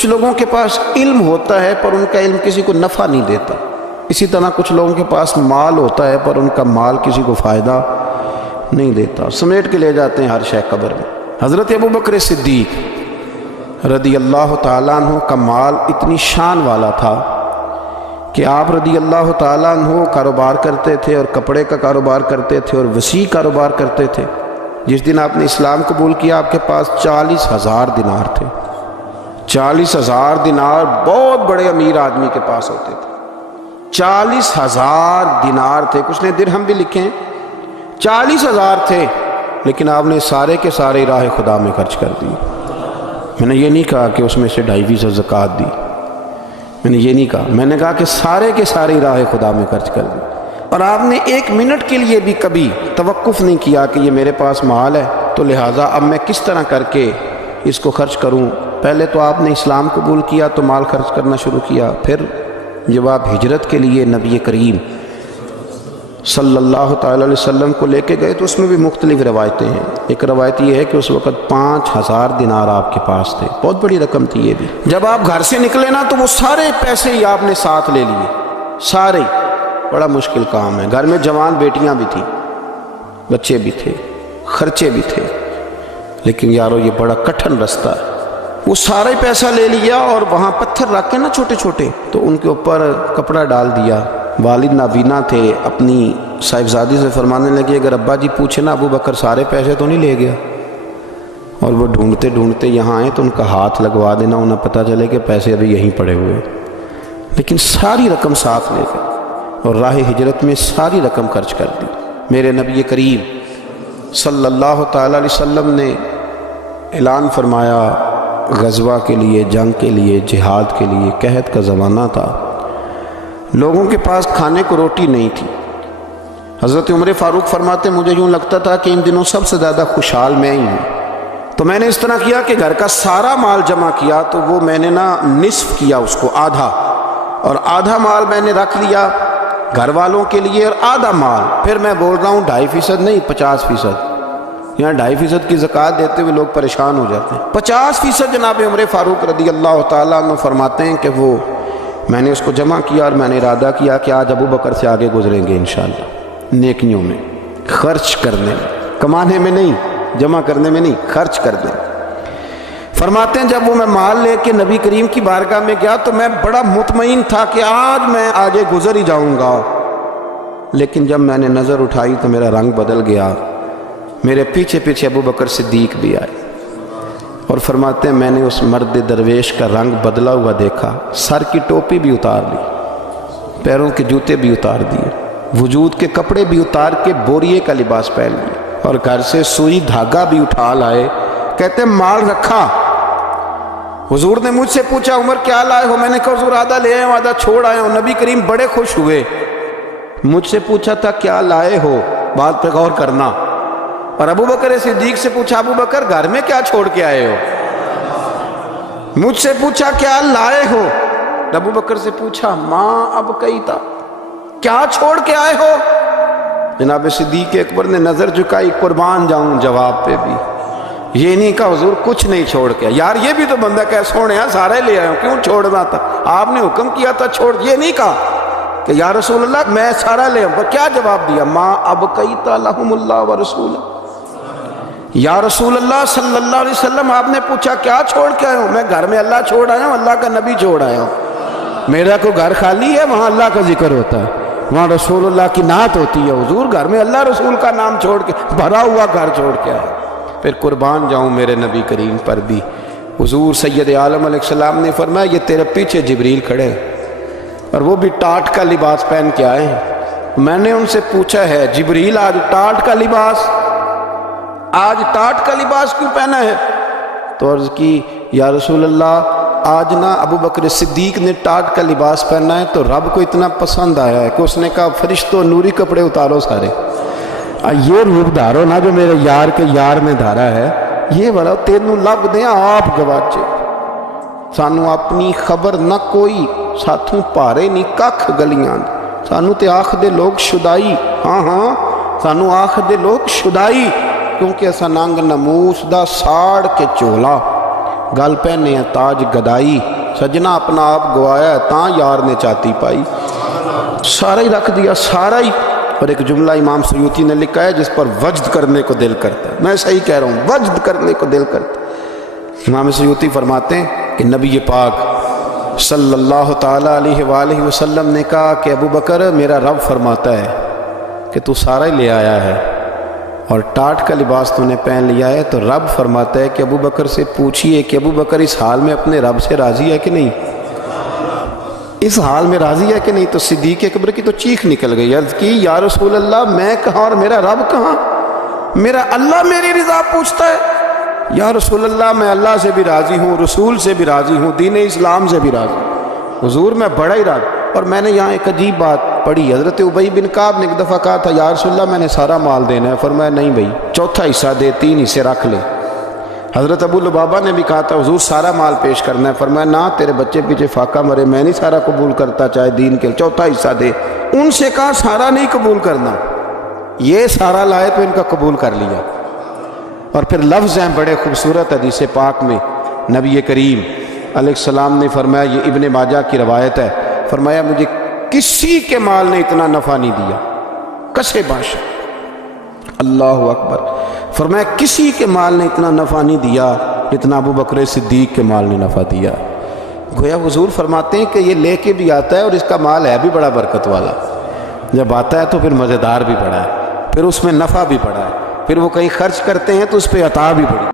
کچھ لوگوں کے پاس علم ہوتا ہے پر ان کا علم کسی کو نفع نہیں دیتا، اسی طرح کچھ لوگوں کے پاس مال ہوتا ہے پر ان کا مال کسی کو فائدہ نہیں دیتا، سمیٹ کے لے جاتے ہیں ہر شے قبر میں۔ حضرت ابوبکر صدیق رضی اللہ تعالیٰ عنہ کا مال اتنی شان والا تھا کہ آپ رضی اللہ تعالیٰ عنہ کاروبار کرتے تھے اور کپڑے کا کاروبار کرتے تھے اور وسیع کاروبار کرتے تھے۔ جس دن آپ نے اسلام قبول کیا آپ کے پاس 40,000 دینار تھے۔ 40,000 دینار بہت بڑے امیر آدمی کے پاس ہوتے تھے۔ 40,000 دینار تھے، کچھ نے درہم بھی لکھے ہیں، 40,000 تھے، لیکن آپ نے سارے کے سارے راہ خدا میں خرچ کر دی۔ میں نے یہ نہیں کہا کہ اس میں سے 2.5% زکوٰۃ دی، میں نے یہ نہیں کہا، میں نے کہا کہ سارے کے سارے راہ خدا میں خرچ کر دی۔ اور آپ نے 1 منٹ کے لیے بھی کبھی توقف نہیں کیا کہ یہ میرے پاس مال ہے تو لہٰذا اب میں کس طرح کر کے اس کو خرچ کروں۔ پہلے تو آپ نے اسلام قبول کیا تو مال خرچ کرنا شروع کیا، پھر جب آپ ہجرت کے لیے نبی کریم صلی اللہ تعالی علیہ وسلم کو لے کے گئے تو اس میں بھی مختلف روایتیں ہیں۔ ایک روایت یہ ہے کہ اس وقت 5,000 دینار آپ کے پاس تھے، بہت بڑی رقم تھی یہ بھی۔ جب آپ گھر سے نکلے نا تو وہ سارے پیسے ہی آپ نے ساتھ لے لیے، سارے۔ بڑا مشکل کام ہے، گھر میں جوان بیٹیاں بھی تھیں، بچے بھی تھے، خرچے بھی تھے، لیکن یارو یہ بڑا کٹھن رستہ ہے۔ وہ سارا پیسہ لے لیا اور وہاں پتھر رکھ کے نا چھوٹے چھوٹے تو ان کے اوپر کپڑا ڈال دیا۔ والد نابینا تھے، اپنی صاحبزادی سے فرمانے لگے اگر ابا جی پوچھے نا ابو بکر سارے پیسے تو نہیں لے گیا، اور وہ ڈھونڈتے ڈھونڈتے یہاں آئے تو ان کا ہاتھ لگوا دینا، انہیں پتہ چلے کہ پیسے ابھی یہیں پڑے ہوئے، لیکن ساری رقم ساتھ لے گئے اور راہ ہجرت میں ساری رقم خرچ کر دی۔ میرے نبی کریم صلی اللہ تعالی علیہ وسلم نے اعلان فرمایا غزوہ کے لیے، جنگ کے لیے، جہاد کے لیے، قحط کا زمانہ تھا، لوگوں کے پاس کھانے کو روٹی نہیں تھی۔ حضرت عمر فاروق فرماتے مجھے یوں لگتا تھا کہ ان دنوں سب سے زیادہ خوشحال میں ہی ہوں، تو میں نے اس طرح کیا کہ گھر کا سارا مال جمع کیا تو وہ میں نے نصف کیا، اس کو آدھا، اور آدھا مال میں نے رکھ لیا گھر والوں کے لیے اور آدھا مال پھر میں بول رہا ہوں 2.5% نہیں 50%۔ یہاں 2.5% کی زکوٰۃ دیتے ہوئے لوگ پریشان ہو جاتے ہیں۔ 50% جناب عمر فاروق رضی اللہ تعالیٰ عنہ فرماتے ہیں کہ وہ میں نے اس کو جمع کیا اور میں نے ارادہ کیا کہ آج ابو بکر سے آگے گزریں گے انشاءاللہ، نیکیوں میں، خرچ کرنے میں، کمانے میں نہیں، جمع کرنے میں نہیں، خرچ کرنے میں۔ فرماتے ہیں جب وہ میں مال لے کے نبی کریم کی بارگاہ میں گیا تو میں بڑا مطمئن تھا کہ آج میں آگے گزر ہی جاؤں گا، لیکن جب میں نے نظر اٹھائی تو میرا رنگ بدل گیا، میرے پیچھے پیچھے ابو بکر صدیق بھی آئے، اور فرماتے ہیں میں نے اس مرد درویش کا رنگ بدلا ہوا دیکھا، سر کی ٹوپی بھی اتار لی، پیروں کے جوتے بھی اتار دیے، وجود کے کپڑے بھی اتار کے بوریے کا لباس پہن لیے، اور گھر سے سوئی دھاگا بھی اٹھا لائے۔ کہتے ہیں مال رکھا، حضور نے مجھ سے پوچھا عمر کیا لائے ہو؟ میں نے کہا حضور آدھا لے آئے ہوں آدھا چھوڑ آئے ہوں۔ نبی کریم بڑے خوش ہوئے، مجھ سے پوچھا تھا کیا لائے ہو، بات پہ غور کرنا، اور ابو بکر صدیق سے پوچھا ابو بکر گھر میں کیا چھوڑ کے آئے ہو؟ مجھ سے پوچھا کیا لائے ہو، ابو بکر سے پوچھا ماں اب کئی تھا، کیا چھوڑ کے آئے ہو؟ جناب صدیق اکبر نے نظر جھکائی، قربان جاؤں جواب پہ بھی، یہ نہیں کہا حضور کچھ نہیں چھوڑ کے، یار یہ بھی تو بندہ کہ سونے سارے لے آئے ہوں، کیوں چھوڑنا تھا، آپ نے حکم کیا تھا چھوڑ، یہ نہیں کہا کہ یا رسول اللہ میں سارا لے آؤں، پر کیا جواب دیا؟ ماں اب کئیت لہم اللہ و رسول، یا رسول اللہ صلی اللہ علیہ وسلم آپ نے پوچھا کیا چھوڑ کے آئے ہوں؟ میں گھر میں اللہ چھوڑ آیا ہوں، اللہ کا نبی چھوڑ آیا ہوں، میرا کوئی گھر خالی ہے وہاں اللہ کا ذکر ہوتا ہے، وہاں رسول اللہ کی نعت ہوتی ہے، حضور گھر میں اللہ رسول کا نام چھوڑ کے بھرا ہوا گھر چھوڑ کے آئے۔ پھر قربان جاؤں میرے نبی کریم پر بھی، حضور سید عالم علیہ السلام نے فرمایا یہ تیرے پیچھے جبریل کھڑے ہیں اور وہ بھی ٹاٹ کا لباس پہن کے آئے ہیں۔ میں نے ان سے پوچھا ہے جبریل آج ٹاٹ کا لباس، آج ٹاٹ کا لباس کیوں پہنا ہے؟ تو عرض کی یا رسول اللہ آج نا ابو بکر صدیق نے ٹاٹ کا لباس پہنا ہے تو رب کو اتنا پسند آیا ہے کہ اس نے کہا فرشتوں نوری کپڑے اتارو سارے، یہ روپ دھارو نا جو میرے یار کے یار میں دھارا ہے، یہ بڑا تینوں لب دیں آپ گواچے، سانو اپنی خبر نہ کوئی، ساتھوں پارے نہیں ککھ گلیاں، سانو تے آخ دے لوگ شدائی، ہاں ہاں سانو آخ دے لوگ شدائی، کیونکہ ایسا ننگ نموس دا ساڑ کے چولا، گل پہنے ہیں تاج گدائی، سجنا اپنا آپ گوایا ہے تاں یار نے چاتی پائی۔ سارا ہی رکھ دیا، سارا ہی۔ اور ایک جملہ امام سیوطی نے لکھا ہے جس پر وجد کرنے کو دل کرتا ہے، میں صحیح کہہ رہا ہوں، وجد کرنے کو دل کرتا ہے۔ امام سیوطی فرماتے ہیں کہ نبی پاک صلی اللہ تعالیٰ علیہ وآلہ وسلم نے کہا کہ ابو بکر میرا رب فرماتا ہے کہ تو سارا ہی لے آیا ہے اور ٹاٹ کا لباس تو نے پہن لیا ہے، تو رب فرماتا ہے کہ ابو بکر سے پوچھئے کہ ابو بکر اس حال میں اپنے رب سے راضی ہے کہ نہیں، اس حال میں راضی ہے کہ نہیں؟ تو صدیق اکبر کی تو چیخ نکل گئی، عرض کی یا رسول اللہ میں کہاں اور میرا رب کہاں؟ میرا اللہ میری رضا پوچھتا ہے۔ یا رسول اللہ میں اللہ سے بھی راضی ہوں، رسول سے بھی راضی ہوں، دین اسلام سے بھی راضی ہوں، حضور میں بڑا ہی راضی۔ اور میں نے یہاں ایک عجیب بات پڑھی، حضرت ابی بن کعب نے ایک دفعہ کہا تھا یا رسول اللہ میں نے سارا مال دینا ہے، فرمایا نہیں بھائی، چوتھا حصہ دے، 3 حصے رکھ لے۔ حضرت ابو لبابہ نے بھی کہا تھا حضور سارا مال پیش کرنا ہے، فرمایا نہ، تیرے بچے پیچھے فاقہ مرے، میں نہیں سارا قبول کرتا، چاہے دین کے، چوتھا حصہ دے۔ ان سے کہا سارا نہیں قبول کرنا، یہ سارا لائے تو ان کا قبول کر لیا۔ اور پھر لفظ ہیں بڑے خوبصورت حدیث پاک میں، نبی کریم علیہ السلام نے فرمایا، یہ ابن ماجہ کی روایت ہے، فرمایا مجھے کسی کے مال نے اتنا نفع نہیں دیا، کسے بادشاہ، اللہ اکبر، فرمایا کسی کے مال نے اتنا نفع نہیں دیا جتنا ابو بکر صدیق کے مال نے نفع دیا۔ گویا حضور فرماتے ہیں کہ یہ لے کے بھی آتا ہے اور اس کا مال ہے بھی بڑا برکت والا، جب آتا ہے تو پھر مزیدار بھی بڑا ہے، پھر اس میں نفع بھی بڑا ہے، پھر وہ کہیں خرچ کرتے ہیں تو اس پہ عطا بھی بڑی۔